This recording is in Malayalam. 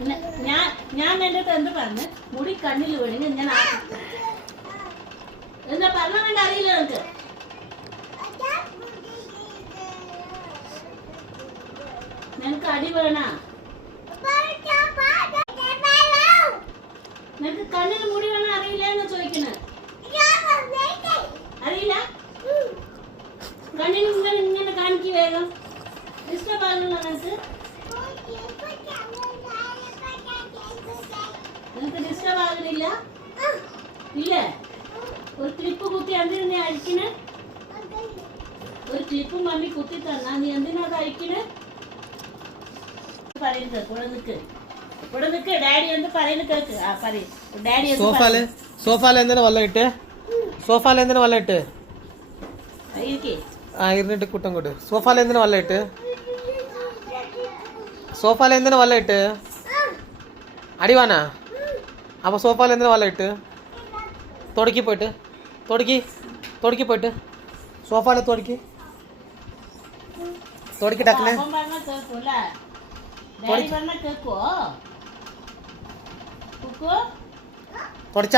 ഞാൻ എൻ്റെ അടുത്ത് എന്ത് പറഞ്ഞു മുടി കണ്ണിൽ വീണെങ്കിൽ ഞാൻ എന്താ പറഞ്ഞ വേണ്ട അറിയില്ല നിനക്ക്. നിനക്ക് അടി വേണ? നിനക്ക് കണ്ണിൽ മുടി വേണ അറിയില്ല എന്ന് ചോദിക്കണ? അറിയില്ല? കണ്ണിന് ഇങ്ങനെ ഇങ്ങനെ കാണിക്ക് വേഗം. ഡിസ്റ്റർബ് ആകുന്നില്ല നിനക്ക്? നിനക്ക് ഡിസ്റ്റർബ് ആകുന്നില്ല? ഇല്ലേ? ഒരു ക്ലിപ്പ് കുത്തി എന്തിനാ അഴിക്കണേ? ഒരു ക്ലിപ്പ് മമ്മി കുത്തി തന്നാ നീ എന്തിനാ അത് അഴിക്കണേ? പറയുന്നത് ഇവിടെ നിക്ക് ഡാഡി എന്ത് പറയുന്നത് കേൾക്ക്. ആ പറയും ഡാഡി. സോഫാല് എന്തിനാ വല്ല ഇട്ട്? സോഫാല് എന്തിനാ വല്ല ഇട്ട്? ഇരുന്നിട്ട് കുട്ടം കൂട്ട്. സോഫാല് എന്തിനാ വല്ല ഇട്ട്? സോഫാല് എന്തിനാ വല്ല ഇട്ട്? അടിവാനാ? അപ്പൊ സോഫാല് എന്തിനാ വല്ല ഇട്ട്? തുടക്കി പോയിട്ട് തുടക്കി പോയിട്ട് സോഫാല് തുടക്കി ടക്കനെ. ഡാഡി പറഞ്ഞ കേക്കോ?